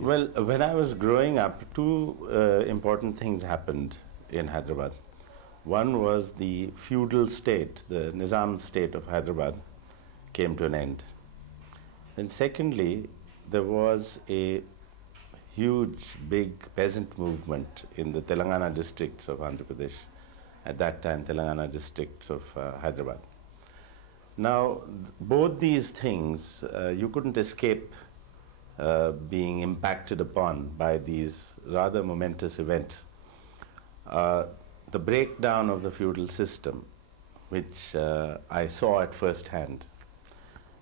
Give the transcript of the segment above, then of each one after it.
Well, when I was growing up, two important things happened in Hyderabad. One was the feudal state, the Nizam state of Hyderabad came to an end. And secondly, there was a huge, big peasant movement in the Telangana districts of Andhra Pradesh, at that time Telangana districts of Hyderabad. Now, both these things, you couldn't escape being impacted upon by these rather momentous events. The breakdown of the feudal system, which I saw at first hand.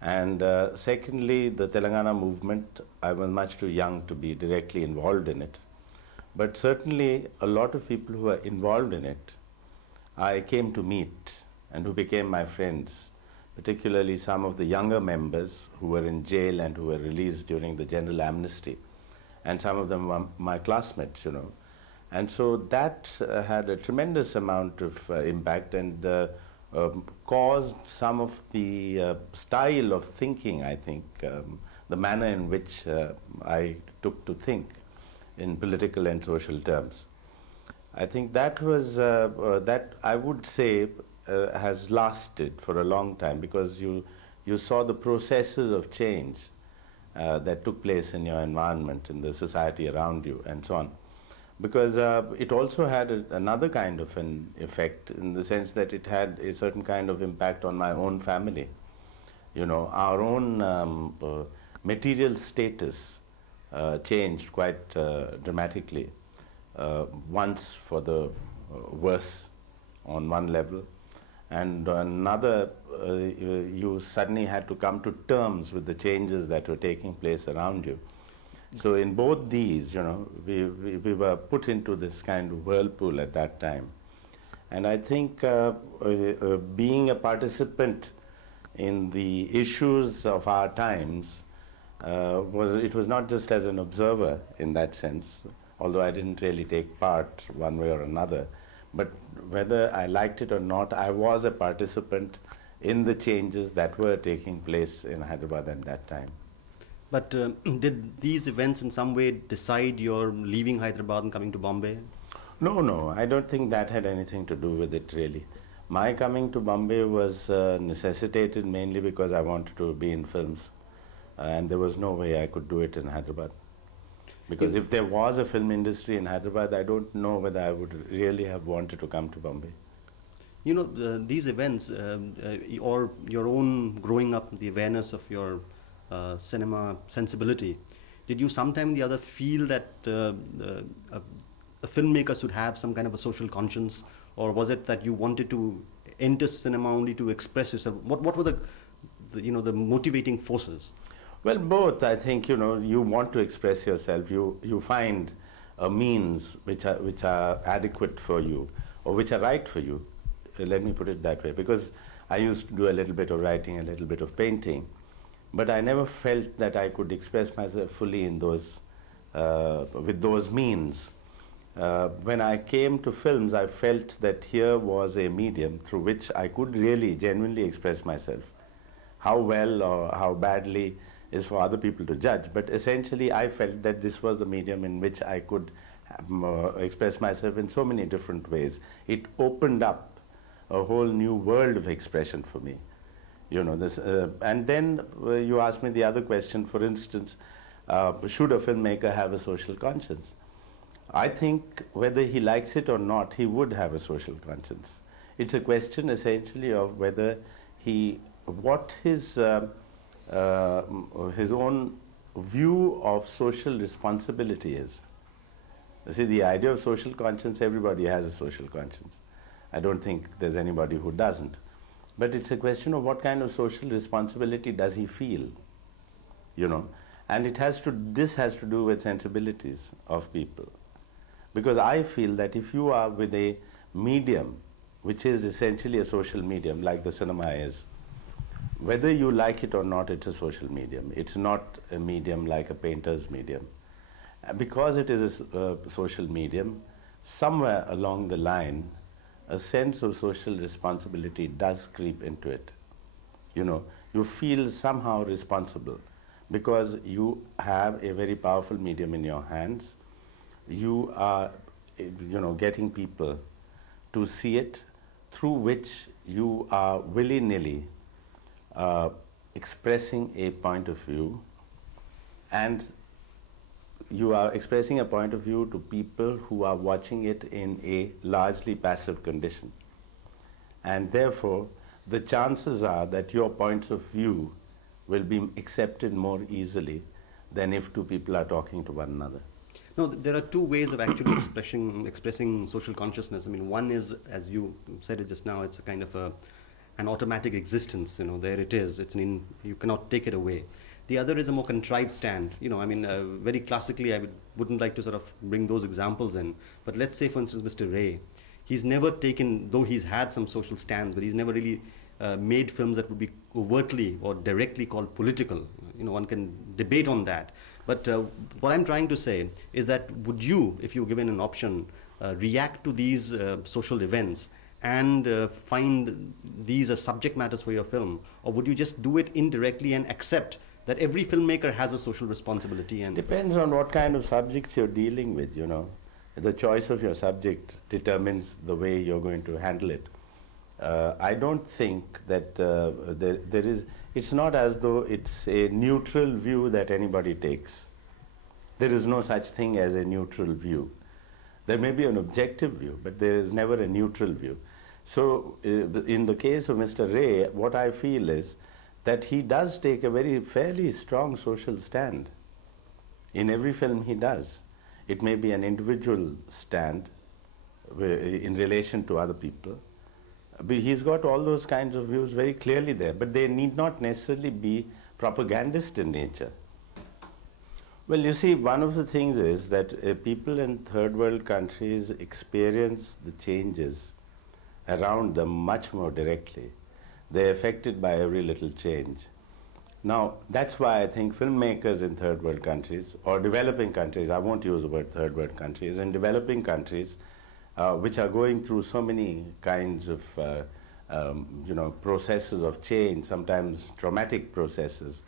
And secondly, the Telangana movement, I was much too young to be directly involved in it. But certainly a lot of people who are involved in it, I came to meet and who became my friends, particularly some of the younger members who were in jail and who were released during the general amnesty. And some of them were my classmates, you know. And so that had a tremendous amount of impact and caused some of the style of thinking, I think, the manner in which I took to think in political and social terms. I think that was, that I would say has lasted for a long time, because you saw the processes of change that took place in your environment, in the society around you, and so on. Because it also had another kind of an effect, in the sense that it had a certain kind of impact on my own family. You know, our own material status changed quite dramatically, once for the worse on one level, and on another you suddenly had to come to terms with the changes that were taking place around you. So in both these, you know, we were put into this kind of whirlpool at that time. And I think being a participant in the issues of our times, it was not just as an observer in that sense, although I didn't really take part one way or another, but whether I liked it or not, I was a participant in the changes that were taking place in Hyderabad at that time. But did these events in some way decide your leaving Hyderabad and coming to Bombay? No, no, I don't think that had anything to do with it really. My coming to Bombay was necessitated mainly because I wanted to be in films, and there was no way I could do it in Hyderabad. Because if there was a film industry in Hyderabad, I don't know whether I would really have wanted to come to Bombay. You know, these events, or your own growing up, the awareness of your cinema sensibility, did you sometime or the other feel that a filmmaker should have some kind of a social conscience, or was it that you wanted to enter cinema only to express yourself? What were the the motivating forces? Well, both. I think, you know, you want to express yourself. You find a means which are adequate for you, or which are right for you. Let me put it that way, because I used to do a little bit of writing, a little bit of painting, but I never felt that I could express myself fully in those, with those means. When I came to films, I felt that here was a medium through which I could really, genuinely express myself. How well or how badly is for other people to judge, but essentially I felt that this was the medium in which I could express myself in so many different ways. It opened up a whole new world of expression for me. You know, this, and then you asked me the other question, for instance, should a filmmaker have a social conscience? I think whether he likes it or not, he would have a social conscience. It's a question essentially of whether what his own view of social responsibility is. You see, the idea of social conscience, everybody has a social conscience. I don't think there's anybody who doesn't. But it's a question of what kind of social responsibility does he feel, you know. And this has to do with sensibilities of people. Because I feel that if you are with a medium, which is essentially a social medium, like the cinema is, whether you like it or not, it's a social medium. It's not a medium like a painter's medium. Because it is a social medium, somewhere along the line, a sense of social responsibility does creep into it. You know, you feel somehow responsible because you have a very powerful medium in your hands. You are, getting people to see it, through which you are willy-nilly expressing a point of view, and you are expressing a point of view to people who are watching it in a largely passive condition. And therefore, the chances are that your points of view will be accepted more easily than if two people are talking to one another. No, there are two ways of actually expressing social consciousness. I mean, one is, as you said it just now, it's a kind of an automatic existence. There it is. You cannot take it away. The other is a more contrived stand. Very classically, wouldn't like to sort of bring those examples in. But let's say, for instance, Mr. Ray, he's never taken, though he's had some social stands, but he's never really made films that would be overtly or directly called political. One can debate on that. But what I'm trying to say is that would you, if you were given an option, react to these social events and find these as subject matters for your film? Or would you just do it indirectly and accept that every filmmaker has a social responsibility? And depends on what kind of subjects you're dealing with, The choice of your subject determines the way you're going to handle it. I don't think that there is, it's not as though it's a neutral view that anybody takes. There is no such thing as a neutral view. There may be an objective view, but there is never a neutral view. So in the case of Mr. Ray, what I feel is that he does take a fairly strong social stand in every film he does. It may be an individual stand in relation to other people. But he's got all those kinds of views very clearly there, but they need not necessarily be propagandist in nature. Well, you see, one of the things is that people in third world countries experience the changes around them much more directly. They're affected by every little change. Now, that's why I think filmmakers in third world countries, or developing countries, I won't use the word third world countries, in developing countries, which are going through so many kinds of processes of change, sometimes traumatic processes.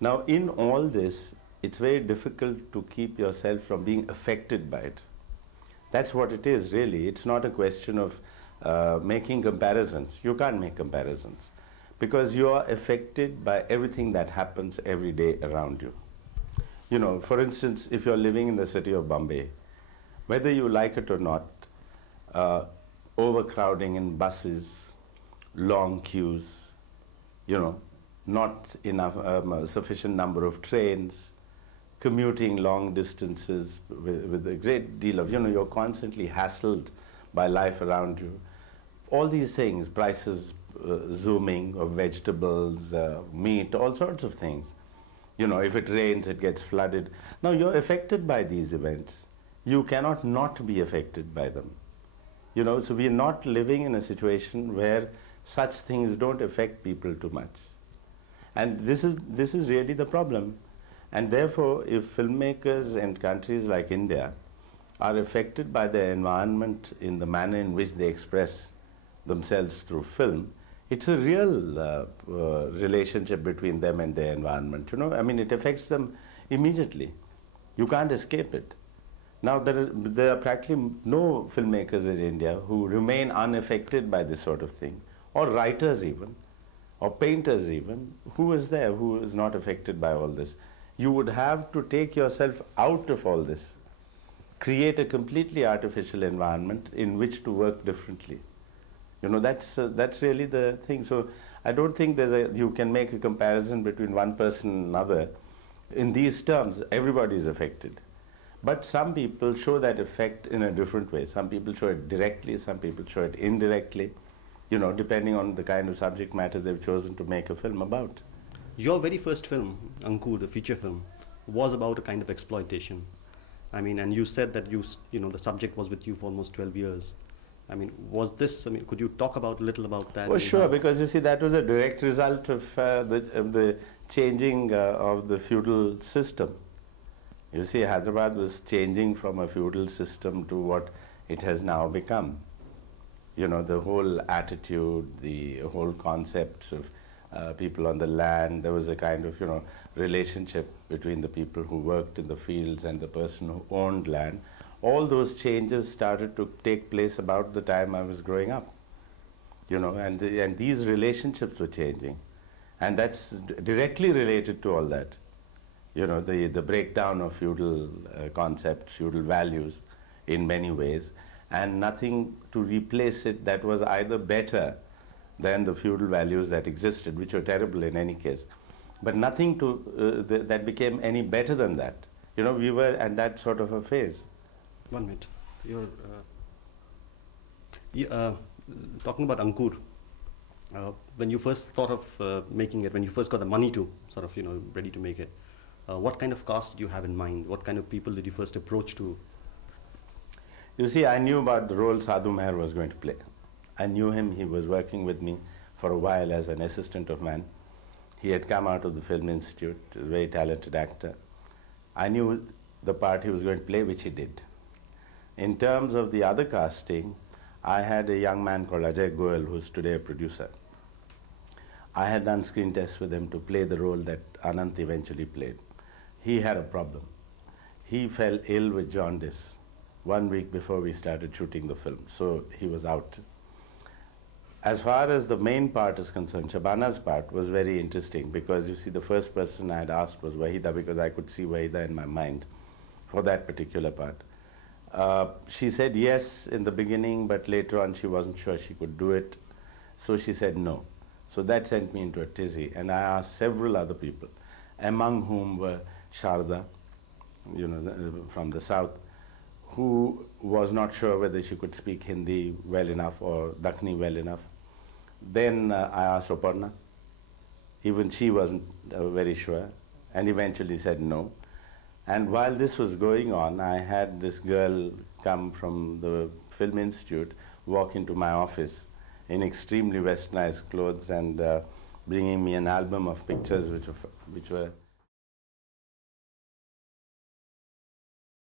Now, in all this, it's very difficult to keep yourself from being affected by it. That's what it is, really. It's not a question of making comparisons. You can't make comparisons, because you are affected by everything that happens every day around you. For instance, if you're living in the city of Bombay, whether you like it or not, overcrowding in buses, long queues, not enough, sufficient number of trains, commuting long distances with a great deal of, you're constantly hassled by life around you. All these things, prices zooming of vegetables, meat, all sorts of things. If it rains, it gets flooded. Now, you're affected by these events. You cannot not be affected by them. So we're not living in a situation where such things don't affect people too much. And this is really the problem. And therefore, if filmmakers in countries like India are affected by the environment in the manner in which they express themselves through film, it's a real relationship between them and their environment. It affects them immediately. You can't escape it. Now, there are practically no filmmakers in India who remain unaffected by this sort of thing, or writers even, or painters even. Who is there who is not affected by all this? You would have to take yourself out of all this, create a completely artificial environment in which to work differently. That's really the thing. So I don't think you can make a comparison between one person and another. In these terms, everybody is affected. But some people show that effect in a different way. Some people show it directly, some people show it indirectly, depending on the kind of subject matter they've chosen to make a film about. Your very first film, Ankur, the feature film, was about a kind of exploitation. And you said that the subject was with you for almost 12 years. Could you talk a little about that? Oh, sure, because you see, that was a direct result of the changing of the feudal system. You see, Hyderabad was changing from a feudal system to what it has now become. The whole attitude, the whole concepts of people on the land. There was a kind of, relationship between the people who worked in the fields and the person who owned land. All those changes started to take place about the time I was growing up, and these relationships were changing. And that's directly related to all that. The breakdown of feudal concepts, feudal values in many ways, and nothing to replace it that was either better than the feudal values that existed, which were terrible in any case, but nothing that became any better than that. We were at that sort of a phase. 1 minute. You're talking about Ankur. When you first thought of making it, when you first got the money to sort of, ready to make it, what kind of cast did you have in mind? What kind of people did you first approach to? You see, I knew about the role Sadhu Meher was going to play. I knew him. He was working with me for a while as an assistant of mine. He had come out of the Film Institute, a very talented actor. I knew the part he was going to play, which he did. In terms of the other casting, I had a young man called Ajay Goel, who's today a producer. I had done screen tests with him to play the role that Anant eventually played. He had a problem. He fell ill with jaundice 1 week before we started shooting the film, so he was out. As far as the main part is concerned, Shabana's part was very interesting because you see the first person I had asked was Wahida, because I could see Wahida in my mind for that particular part. She said yes in the beginning, but later on she wasn't sure she could do it, so she said no. So that sent me into a tizzy, and I asked several other people, among whom were Sharda, from the south, who was not sure whether she could speak Hindi well enough or Dakhni well enough. Then I asked Aparna. Even she wasn't very sure, and eventually said no. And while this was going on, I had this girl come from the Film Institute, walk into my office in extremely westernized clothes and bringing me an album of pictures which were